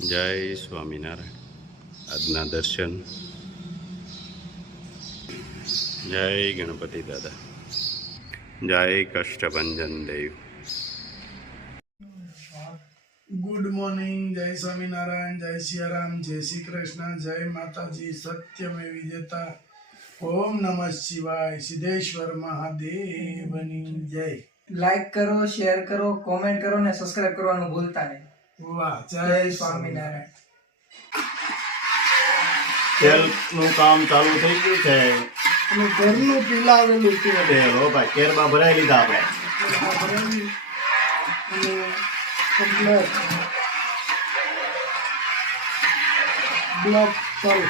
જય સ્વામિનારાયણ. આજના દર્શન. જય ગણપતિ દાદા. જય કષ્ટભંજન દેવ. Good morning. જય સ્વામિનારાયણ, જય સિયારામ, જય શ્રી કૃષ્ણ, જય માતાજી, સત્યમે વિજેતા. ઓમ નમઃ શિવાય. સિદ્ધેશ્વર મહાદેવની જય. લાઈક કરો, શેર કરો, કોમેન્ટ કરો ને સબસ્ક્રાઇબ કરવાનું ભૂલતા નહીં. વાહ, જય સ્વામિનારાયણ. તેલનું કામ ચાલુ થઈ ગયું છે. અને ઘરનું પીલાવેલું તેલ. તેલ હો ભાઈ, કેરમાં ભરાઈ લીધા આપણે. અને કમ્પ્લેટ બ્લોક તલ.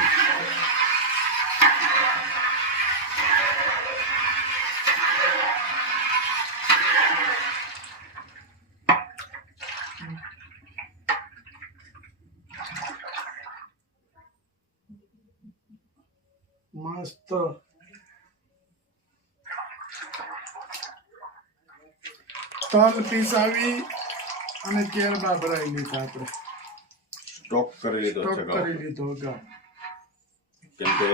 મસ્ત તલ પીસાવી અને કેરબા ભરાઈ લીધા આપણે. સ્ટોક કરી લીધો છે. સ્ટોક કરી લીધો અગાઉ. કેમ કે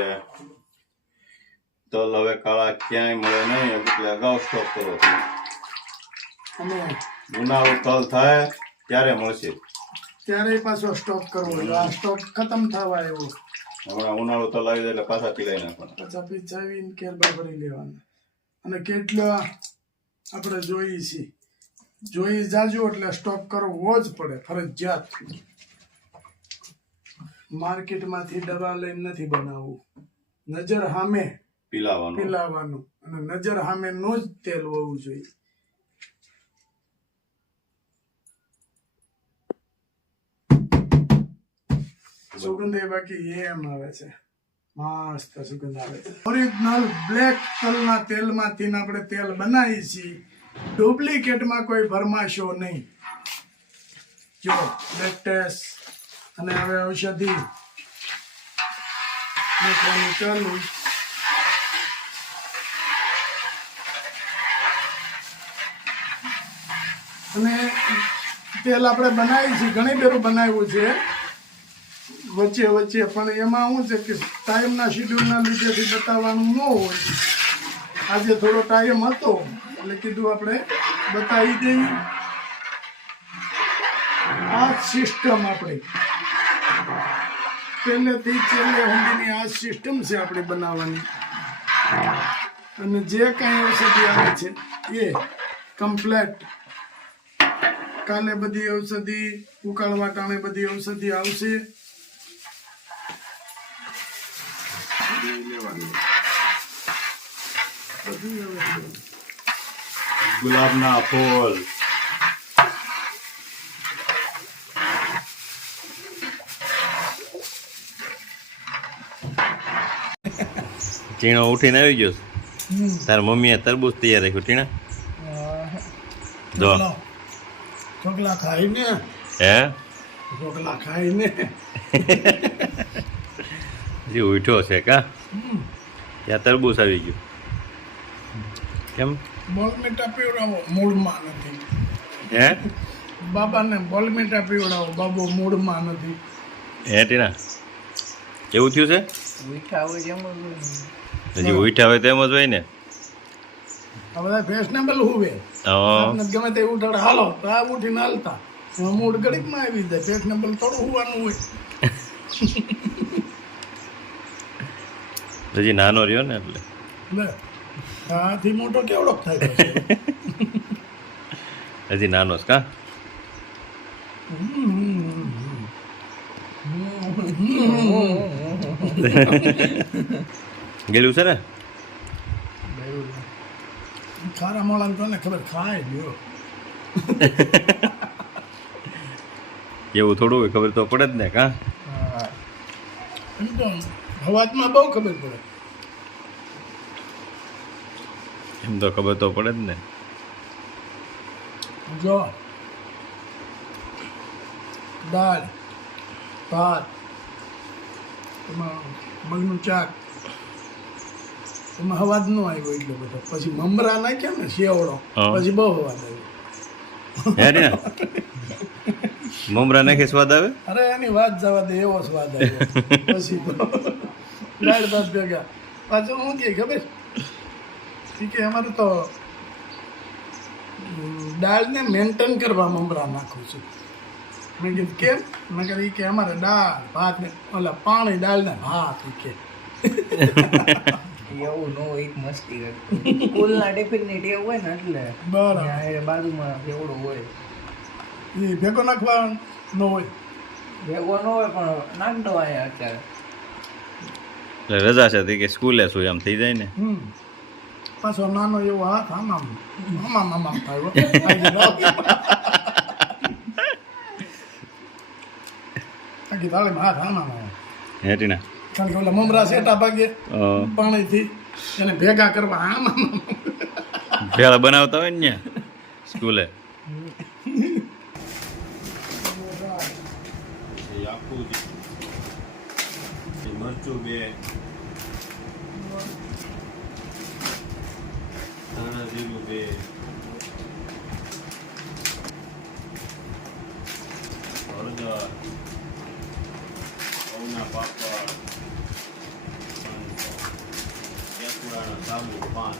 તલ હવે કાળા ક્યાંય મળે નહીં, એટલે અગાઉ સ્ટોક કરો. અને ઉનાળો તલ થાય ત્યારે મળશે. ત્યારે પાછો સ્ટોક કરવો જોઈએ. આ સ્ટોક ખતમ થવા આવ્યો. હમણાં ઉનાળો તલ આવી જાય એટલે પાછા પીલાઈ નાખવાના. પાછા પીસાવીને કેરબા ભરી લેવાના. અને કેટલા આપણે જોઈએ છીએ, જોઈ જાજો એટલે સ્ટોક કરવો જ પડે ફરજિયાત. માર્કેટમાંથી દવા લઈને નથી બનાવવું. નજર સામે પીલાવાનું અને નજર સામે નું જ તેલ હોવું જોઈએ. સુગંધ એ બાકી એમ આવે છે, મસ્ત સુગંધ આવે છે. ઓરિજિનલ બ્લેક તલના તેલમાંથી આપણે તેલ બનાવીએ છીએ. ડુપ્લિકેટમાં કોઈ ફરમાશો નહીં. જો લેટેસ્ટ. અને હવે ઔષધિ નાખવાનું ચાલુ. અને તેલ આપણે બનાવીએ છીએ, ઘણી બેરું બનાવ્યું છે વચ્ચે વચ્ચે, પણ એમાં શું છે કે ટાઈમના શેડ્યુલના લીધેથી બતાવવાનું ન હોય. આજે થોડો ટાઈમ હતો એટલે કીધું આપણે બતાવી દઈએ. આ સિસ્ટમ આપણી પહેલેથી છેલ્લે સુધીની આ સિસ્ટમ છે આપણે બનાવવાની. અને જે કાંઈ ઔષધિ આવે છે એ કમ્પ્લેટ. કાલે બધી ઔષધિ ઉકાળવા ટાણે બધી ઔષધિ આવશે. ગુલાબના ફૂલ. ટીણો ઉઠીને આવી ગયો. તાર મમ્મીએ તરબૂચ તૈયાર રાખ્યું. ટીણા જો ઢોકલા ખાઈને હજી ઉઠ્યો છે કા? ત્યાં તરબૂચ આવી ગયું. કેમ? બોલમીટા પીવડાવો, મૂળમાં નથી. હે બાબાને બોલમીટા પીવડાવો, બાબો મૂળમાં નથી. હે ટીણા કેવું થયું છે? મીઠા હોય એમ હજી ઉઠ્યા હોય તો એમ જ હોય ને. આ બધા ફેશનેબલ હુવે. ગમે તે ઉઠાડે હાલો તો આ ઉઠીને હાલતા. મૂળ ઘડીકમાં આવી જાય. ફેશનેબલ થોડું હોવાનું હોય. હજી નાનો રહ્યો ને એટલે આથી મોટો કેવડો થાય? હજી નાનો છે કા? ગયેલું છે ને ખારા મોળા તો ને ખબર ખાય ગયો. એવું થોડું હોય, ખબર તો પડે જ ને કા? એમ તો હવાતમાં બહુ ખબર પડે. એમ તો ખબર તો પડે જ ને. જો દાળ ભાત, એમાં મગનું શાક, એમાં અવાજ ન આવ્યો એટલો બધો. પછી મમરા નાખ્યા ને શેવડો, પછી બહુ અવાજ આવ્યો. મમરા નાખે સ્વાદ આવે? અરે એની વાત જવા દે, એવો સ્વાદ આવ્યો પછી તો દાળ ભાત ભેગા. પાછું હું કે ખબર કે અમારે તો દાળને મેન્ટેન કરવા મમરા નાખું છું. મેં કીધું કેમ? મેં કીધું કે અમારે દાળ ભાત ને ઓલા પાણી દાળ ને ભાત કે એવું નો એક મસ્તી કરતો સ્કૂલના ટિફિનની ટેવ હોય ને એટલે બરાબર ત્યાં એ બાજુમાં એવડું હોય એ ભેગો નાખવા ન હોય. ભેગો ન હોય પણ નાખતો અહીંયા અત્યારે એટલે રજા છે તે કે સ્કૂલે શું એમ થઈ જાય ને. પાછો નાનો એવો હાથ આમ થાય આખી થાળીમાં હાથ આમ હેટીના કારણ કે ઓલા મમરા સેટા ભાગે પાણીથી એને ભેગા કરવા આમ ભેળા બનાવતા હોય ને ન્યા સ્કૂલે. મરચું 2, ધાણા જીરું 2, હળદર, ઘઉંના પાપડ, કેસુડાના સાબુ 5.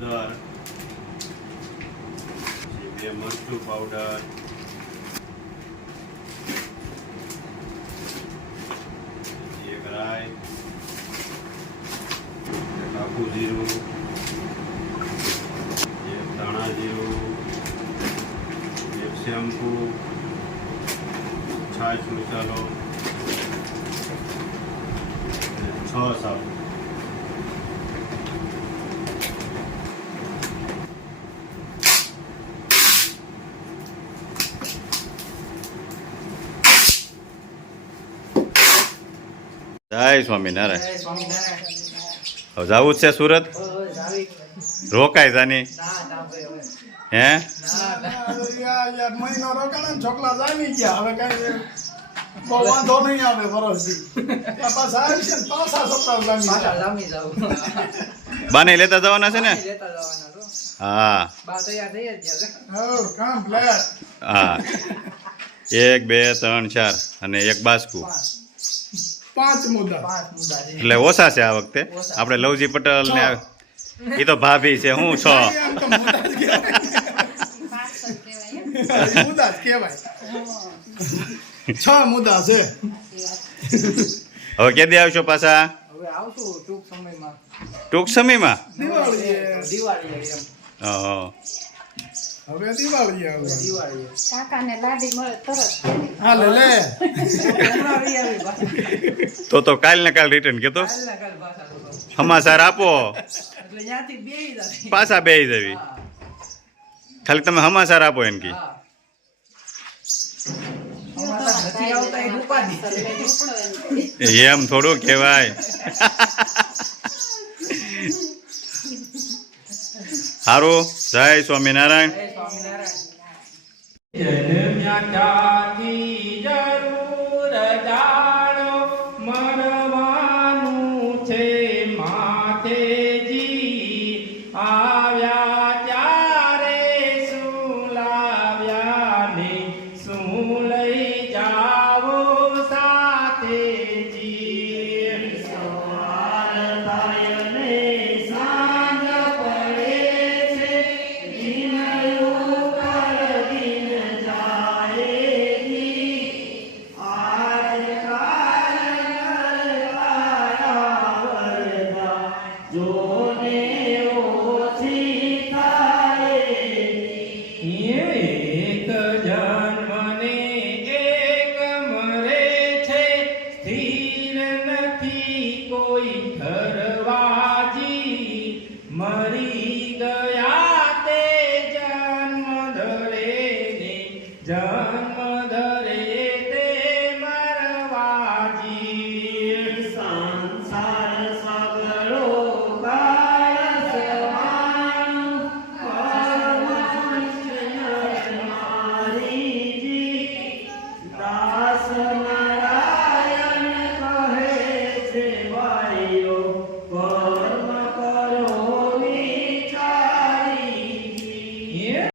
હળદર, 2 મરચું પાવડર, 1 રાઈ, 1 આખું જીરું, 1 ધાણા જીરું, 1 શેમ્પુ, છાશ મસાલો, 6 સાબુ. જય સ્વામિનારાયણ. જય સ્વામિનારાયણ. હવે જવું જ છે સુરત? ઓય, જાવી. રોકાય જાની ના ના ભાઈ હવે. હે? ના મહિનો રોકાણા ને છોકરા જામી ગયા. હવે કઈ બહુ વાંધો નહીં આવે વરસથી. પાછા આવી છે ને પાછા છોકરા જામી પાછા ગયા. જામી જાવ બાને લેતા જવાના છે ને? લેતા જવાના તો હા બા તૈયાર થઈ જ ગયા છે. હવ, કામ પ્લેટ. હા 1 2 3 4 અને 1 બાસ્કુ. 5 મુદ્દા. 5 મુદ્દા છે. એટલે ઓછા છે આ વખતે. આપણે લવજી પટેલ ને એ તો ભાભી છે, હું 6. એમ તો મુદ્દા જ કહેવાય. મુદ્દા જ કહેવાય. 6 મુદ્દા છે. હવે કેદી આવશો પાછા? હવે આવશું ટૂંક સમયમાં. ટૂંક સમયમાં? દિવાળી દિવાળી એમ હવે દિવાળી આવે. દિવાળી કાકાને લાડી મળે તરત. હા લે હમણાં આવી આવી પાછા. તો કાલ ને કાલ રિટર્ન કેતો કાલના કાલ પાછા તો. સમાચાર આપો એટલે ત્યાંથી બેહી જાય. પાછા બેહી જવી. હા, ખાલી તમે સમાચાર આપો એમ કે. હા. અમારા નથી આવતા એ ઉપાધિ. એમ થોડું કહેવાય. સારું. જય સ્વામિનારાયણ. જય સ્વામિનારાયણ. જરૂર જાણો મરવાનું છે માથેજી આવ્યા ત્યારે શું લાવ્યા ને શું લઈ જાવો સાથેજી સવાર થાય ને સાંજ પડે છે દિન ઉપર દિન જાય જોને ઓછી થાય એક જન્મને એક મરે છે સ્થિર નથી કોઈ ઠરવા